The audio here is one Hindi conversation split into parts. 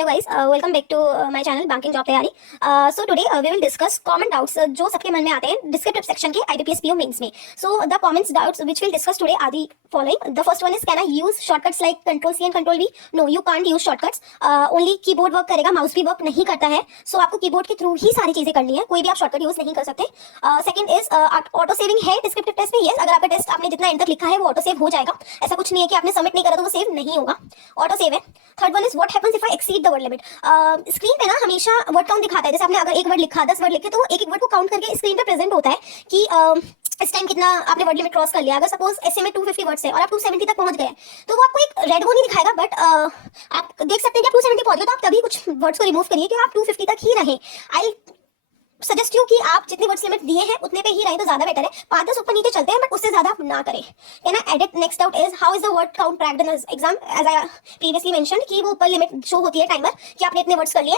Hello guys, welcome back to my channel banking job तैयारी। So today we will discuss common doubts जो सबके मन में आते हैं डिस्क्रिप्टिव सेक्शन के आईबीपीएस पीओ मेंस में। So the common doubts which will discuss today are the following. The first one is, can I use shortcuts like control C and control V? No, you can't use shortcuts. Only keyboard work करेगा, माउस भी वर्क नहीं करता है। सो आपको कीबोर्ड के थ्रू ही सारी चीजें करनी है, कोई भी आप शॉर्टकट यूज नहीं कर सकते। सेकंड इज, ऑटो सेविंग है डिस्क्रिप्टिव टेस्ट में? यस, अगर आपका टेस्ट आपने जितना एंड तक लिखा है वो ऑटो सेव हो जाएगा। ऐसा कुछ नहीं है कि आपने सबमिट नहीं करा तो वो सेव नहीं होगा, ऑटो सेव है। Third one is, what happens if I exceed the word limit? Screen पे ना हमेशा वर्ड काउंट दिखाता है। जैसे आपने अगर एक वर्ड लिखा, 10 वर्ड लिखे, तो एक एक वर्ड को काउंट करके स्क्रीन पे प्रेजेंट होता है कि इस टाइम कितना आपने वर्ड लिमिट क्रॉस कर लिया। अगर सपोज ऐसे में 250 वर्ड्स है और आप 270 तक पहुंच गए तो वो आपको एक रेड वो नहीं दिखाएगा, बट आप देख सकते हैं कि आप 270 पहुंच गए, तो आप तभी कुछ वर्ड्स को रिमूव करिए कि आप 250 तक ही रहें। आई सजेस्ट यू कि आप जितने वर्ड्स लिमिट दिए हैं उतने पे ही रहें तो ज्यादा बेटर है। 5-10 ऊपर नीचे चलते हैं बट उससे ज्यादा आप ना करें। Can I edit? Next doubt is, how is the word count tracked in exam? As I previously mentioned कि वो ऊपर लिमिट शो होती है, टाइमर, कि आपने इतने वर्ड्स कर लिए।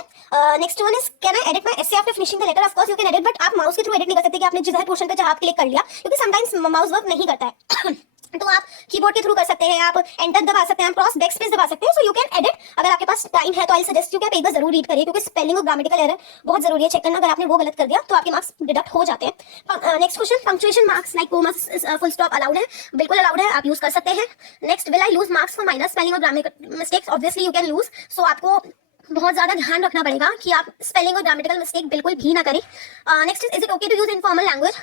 Next one is, can I edit my essay after finishing the letter? Of course you can edit, but आप माउस के थ्रू एडिट नहीं कर सकते कि आपने जिस पोर्शन पे चाहा क्लिक कर लिया, क्योंकि समटाइम्स माउस वर्क नहीं करता है। तो आप कीबोर्ड के थ्रू कर सकते हैं, आप एंटर दबा सकते हैं, आप क्रॉस बैक स्पेस दबा सकते हैं। So you can edit. अगर आपके पास टाइम है तो आई सजेस्ट यू कि आप एक बार जरूर रीड करिए, क्योंकि स्पेलिंग और ग्रामेटिकल एरर बहुत जरूरी है चेक करना। अगर आपने वो गलत कर दिया तो आपके मार्क्स डिडक्ट हो जाते हैं। Next question, punctuation marks like comma, full stop allowed है? बिल्कुल अलाउड है, आप यूज कर सकते हैं। Next, will I lose marks for minor spelling और grammatical mistakes? Obviously you can lose. So आपको बहुत ज्यादा ध्यान रखना पड़ेगा कि आप स्पेलिंग और ग्रामेटिकल मिस्टेक बिल्कुल भी ना करें। Next is it okay to use informal language?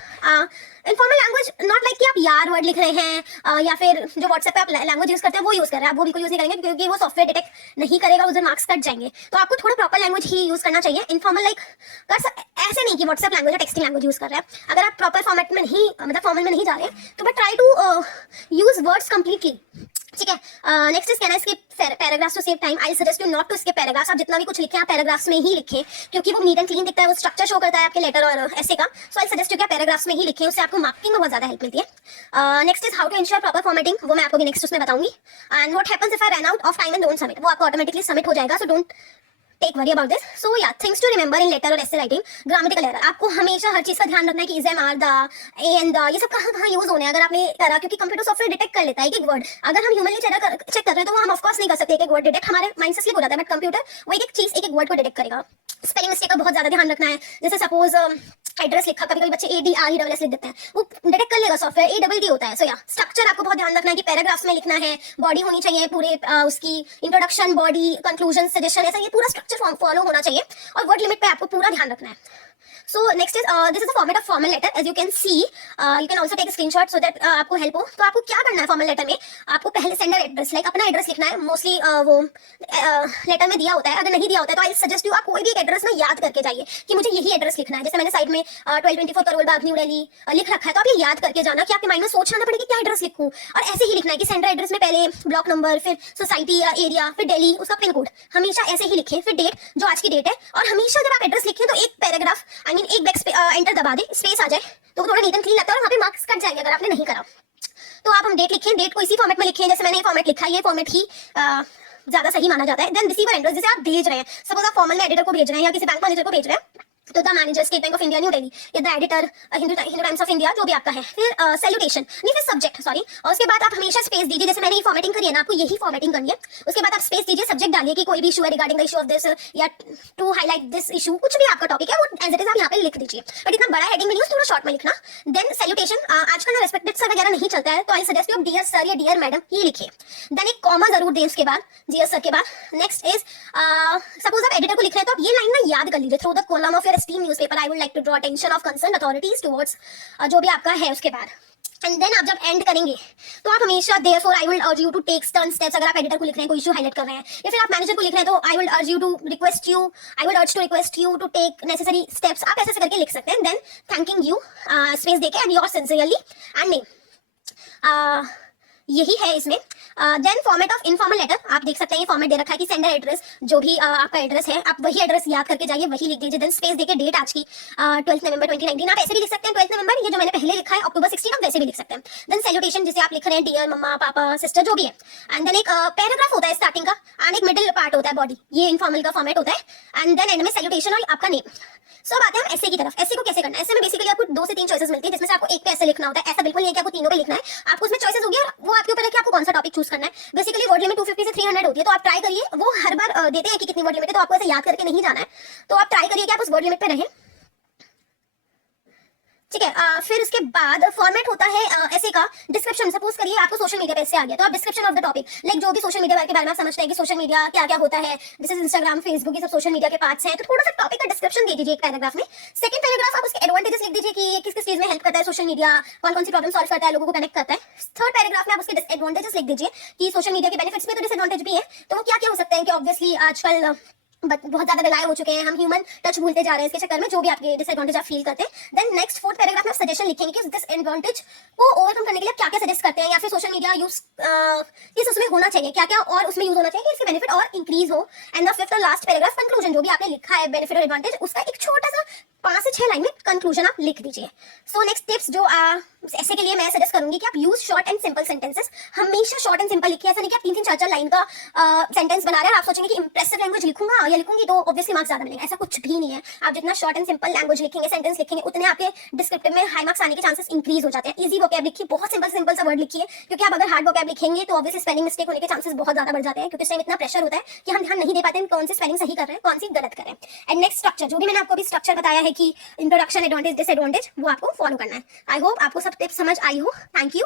Informal language not like कि आप यार वर्ड लिख रहे हैं या फिर जो व्हाट्सएप पे आप लैंग्वेज यूज करते हैं वो यूज कर रहे हैं, आप वो बिल्कुल यूज नहीं करेंगे, क्योंकि वो सॉफ्टवेयर डिटेक्ट नहीं करेगा, उधर मार्क्स कट जाएंगे। तो आपको थोड़ा प्रॉपर लैंग्वेज ही यूज करना चाहिए। इनफॉर्मल लाइक ऐसे नहीं कि व्हाट्सएप लैंग्वेज या टेक्सटिंग लैंग्वेज यूज कर रहे हैं। अगर आप प्रॉपर फॉर्मेट में नहीं, मतलब फॉर्मल में नहीं जा रहे तो but try to use words completely, ठीक है। Next is, can I skip paragraphs to save time? I suggest you not to skip paragraphs. आप जितना भी कुछ लिखें आप पैराग्राफ्स में ही लिखें, क्योंकि वो नीट एंड क्लीन दिखता है, वो स्ट्रक्चर शो करता है आपके लेटर और ऐसे का। सो आई सजेस्ट यू कि आप पैराग्राफ्स में ही लिखें, उससे आपको मार्किंग में बहुत ज्यादा हेल्प मिलती है। Next is, how to ensure proper formatting? वो मैं आपको भी नेक्स्ट उसमें बताऊंगी। And what happens if I run out of time and don't submit? वो आपको ऑटोमेटिकली सबमिट हो जाएगा, so don't take worry about this. So yeah, things to remember in letter और एसे राइटिंग। ग्रामेटिकल एरर, आपको हमेशा हर चीज का ध्यान रखना है कि is, am, are, the, a and the, ये सब कहाँ यूज होने हैं। अगर आपने करा, क्योंकि कंप्यूटर सॉफ्टवेयर डिटेक्ट कर लेता है एक वर्ड, अगर हम ह्यूमनली चेक कर रहे हैं तो वो हम ऑफ कोर्स नहीं कर सकते एक वर्ड डिटेक्ट, हमारे माइंड से स्लिप हो जाता है, बट कंप्यूटर वो एक चीज एक वर्ड को डिटेक्ट करेगा। स्पेलिंग मिस्टेक का बहुत ज्यादा ध्यान रखना है। जैसे सपोज एड्रेस लिखा, कभी कभी बच्चे ADRESS लिख देते हैं, वो डिटेक्ट कर लेगा सॉफ्टवेयर, ADD होता है। सो या, स्ट्रक्चर आपको बहुत ध्यान रखना है कि पैराग्राफ्स में लिखना है, बॉडी होनी चाहिए पूरे, उसकी इंट्रोडक्शन, बॉडी, कंक्लूजन, सजेशन, ऐसा ये पूरा स्ट्रक्चर फॉलो होना चाहिए, और वर्ड लिमिट पे आपको पूरा ध्यान रखना है। So next is, this is the format of formal letter. As you can see, you can also take a screenshot so that आपको हेल्प हो। तो आपको क्या करना है फॉर्मल लेटर में, आपको पहले सेंडर एड्रेस, लाइक अपना एड्रेस लिखना है। मोस्टली वो लेटर में दिया होता है, अगर नहीं दिया होता है तो आई सजेस्ट यू आप कोई भी एक एड्रेस ना याद करके जाइए कि मुझे यही एड्रेस लिखना है। जैसे मैंने साइड में 1224 करोल बाग, न्यू दिल्ली लिख रखा है, तो आप ये याद करके जाना कि आपके माइंड में सोचना ना पड़े कि क्या एड्रेस लिखूं। और ऐसे ही लिखना है कि सेंडर एड्रेस में पहले ब्लॉक नंबर, फिर सोसाइटी या एरिया, फिर दिल्ली, उसका पिन कोड, हमेशा ऐसे ही लिखें, फिर डेट, जो आज की डेट है। और हमेशा जब आप एड्रेस लिखें तो एक पैराग्राफ, आई मीन एक बैक एंटर दबा दे, स्पेस आ जाए, तो थोड़ा नीट एंड क्लीन लगता है और वहाँ पे मार्क्स कट जाएंगे अगर आपने नहीं करा। तो आप हम डेट लिखें, डेट को इसी फॉर्मेट में लिखें जैसे मैंने ये फॉर्मेट लिखा है, ये फॉर्मेट ही ज्यादा सही माना जाता है। देन रिसीवर एड्रेस, जैसे आप भेज रहे हैं, सपोज आप फॉर्मल में एडिटर को भेज रहे हैं या किसी बैंक मैनेजर को भेज रहे हैं, तो the manager, State Bank of India, New Delhi, या the editor, Hindu Times of India, जो भी आपका है। फिर सैल्यूटेशन, नहीं फिर सब्जेक्ट, सॉरी, और उसके बाद आप हमेशा स्पेस दीजिए। जैसे मैंने ये फॉर्मेटिंग करी है ना, आपको यही फॉर्मेटिंग करनी है। उसके बाद आप स्पेस दीजिए, सब्जेक्ट डालिए कि कोई भी इशू है regarding the issue of this, या टू हाईलाइट दिस इशू, कुछ भी आपका टॉपिक है वो एज इट इज आप यहाँ पे लिख दीजिए, बट इतना बड़ा हेडिंग में नहीं, थोड़ा शॉर्ट में लिखना। देन सैल्यूटेशन, आजकल ना रेस्पेक्टेड सर वगैरह नहीं चलता है, तो I suggest you dear sir या डियर मैडम ही लिखिए। देन एक कॉमा जरूर दें उसके बाद, डियर सर के बाद। नेक्स्ट इज, सपोज आप एडिटर को लिख रहे हैं तो आप ये लाइन ना याद कर लीजिए, through the column of your esteem newspaper I would like to draw attention of concern authorities towards, जो भी आपका है उसके बाद। एंड देन आप जब एंड करेंगे तो आप हमेशा therefore I will urge you to take turn steps. अगर आप एडिटर को लिख रहे हैं, कोई इशू हाईलाइट कर रहे हैं, या फिर आप मैनेजर को लिख रहे हैं, तो I will urge to request you to take necessary steps, आप ऐसे करके लिख सकते हैं। देन थैंकिंग यू, स्पेस देके, and yours sincerely and name, यही है इसमें। Then format of informal letter, आप देख सकते हैं ये फॉर्मेट दे रखा है कि सेंडर एड्रेस, जो भी आपका एड्रेस है आप वही एड्रेस याद करके जाइए, वही लिख दीजिए। देन स्पेस देके डेट आज की 12 नवंबर 2019, आप ऐसे भी लिख सकते हैं 12 नवंबर, ये जो मैंने पहले लिखा है अक्टूबर 16, आप वैसे भी लिख सकते हैं। देन सैल्यूटेशन, जिसे आप लिख रहे हैं डियर मम्मा, पापा, सिस्टर, जो भी है। एंड देन एक पैराग्राफ होता है स्टार्टिंग का, एंड एक मिडिल पार्ट होता है बॉडी, ये इनफॉर्मल का फॉर्मेट होता है। एंड देन एंड में सैल्यूटेशन और आपका नेम। सो अब आते हैं हम ऐसे की तरफ। ऐसे को कैसे करना है? ऐसे में बेसिकली आपको 2 से 3 चॉइसेस मिलती है, जिसमें से आपको एक पे ऐसे लिखना होता है। ऐसा बिल्कुल नहीं है कि आपको तीनों पे लिखना है, आपको उसमें चॉइसेस होगी और वो आपके ऊपर है कि आपको कौन सा टॉपिक चूज करना है। बेसिकली वर्ड लिमिट 250 से 300 होती है, तो आप ट्राई करिए। वो हर बार देते हैं कि कितनी वर्ड लिमिट है, तो आपको ऐसे याद करके नहीं जाना है, तो आप ट्राई करिए कि आप उस वर्ड लिमिट पे रहें, ठीक है। फिर उसके बाद फॉर्मेट होता है ऐसे का डिस्क्रिप्शन। सपोज करिए आपको सोशल मीडिया पे से आ गया, तो आप description of the topic, like जो भी सोशल मीडिया के बारे में आप समझते हैं कि सोशल मीडिया क्या क्या होता है, दिस इज इंस्टाग्राम, फेसबुक, ये सब सोशल मीडिया के पार्ट्स हैं, तो थोड़ा सा टॉपिक का डिस्क्रिप्शन दे दीजिए एक पैराग्राफ में। सेकंड पैराग्राफ आप उसके एडवांटेजेस लिख दीजिए कि किस किस चीज में हेल्प करता है सोशल मीडिया, कौन कौन सी प्रॉब्लम सॉल्व करता है, लोगों को कनेक्ट करता है। थर्ड पैराग्राफ में आप उसके डिसएडवांटेजेस लिख दीजिए कि सोशल मीडिया के बेनिफिट्स में तो डिसएडवांटेज भी है, तो वो क्या क्या हो सकते हैं कि ऑब्वियसली आजकल बहुत ज्यादा रिलाय हो चुके हैं, हम ह्यूमन टच भूलते जा रहे हैं इसके चक्कर में, जो भी आपके डिसएडवांटेज आप फील करते हैं। देन नेक्स्ट फोर्थ पैराग्राफ में आप सजेशन लिखेंगे कि डिसएडवांटेज को ओवरकम करने के लिए क्या क्या सजेस्ट करते हैं, या फिर सोशल मीडिया यूज किस उसमें होना चाहिए, क्या क्या और उसमें यूज होना चाहिए कि इसके बेनिफिट और इंक्रीज हो। एंड द फिफ्थ और लास्ट पैराग्राफ कंक्लूजन, जो भी आपने लिखा है बेनिफिट और एडवांटेज, उसका एक छोटा सा 5 से 6 लाइन में कंक्लूजन आप लिख दीजिए। सो नेक्स्ट टिप्स जो ऐसे के लिए मैं सजेस्ट करूंगी कि आप use short and simple sentences. हमेशा शॉर्ट एंड सिंपल लिखिए, ऐसा नहीं कि आप 3-3 4-4 लाइन का सेंटेंस बना रहे हैं और आप सोचेंगे कि इंप्रेसिव लैंग्वेज लिखूंगा या लिखूंगी तो ऑब्वियसली मार्क्स ज्यादा मिलेंगे। ऐसा कुछ भी नहीं है। आप जितना शॉर्ट एंड सिंपल लैंग्वेज लिखेंगे, सेंटेंस लिखेंगे, उतने आपके डिस्क्रिप्टिव में हाई मार्क्स आने के चांसेस इंक्रीज हो जाते हैं। इजी वोकैब लिखिए, बहुत सिंपल सिंपल सा वर्ड लिखिए, क्योंकि आप अगर हार्ड वोकैब लिखेंगे तो ऑब्वियसली स्पेलिंग मिस्टेक होने के चांसेस बहुत ज्यादा बढ़ जाते हैं, क्योंकि इस टाइम इतना प्रेशर होता है कि हम ध्यान नहीं दे पाते हैं कौन सी स्पेलिंग सही कर रहे हैं, कौन सी गलत कर रहे हैं। एंड नेक्स्ट स्ट्रक्चर, जो भी मैंने आपको अभी स्ट्रक्चर बताया है कि इंट्रोडक्शन, एडवांटेज, डिसएडवांटेज, वो आपको फॉलो करना है। आई होप आपको सब टिप्स समझ आई हो। Thank you.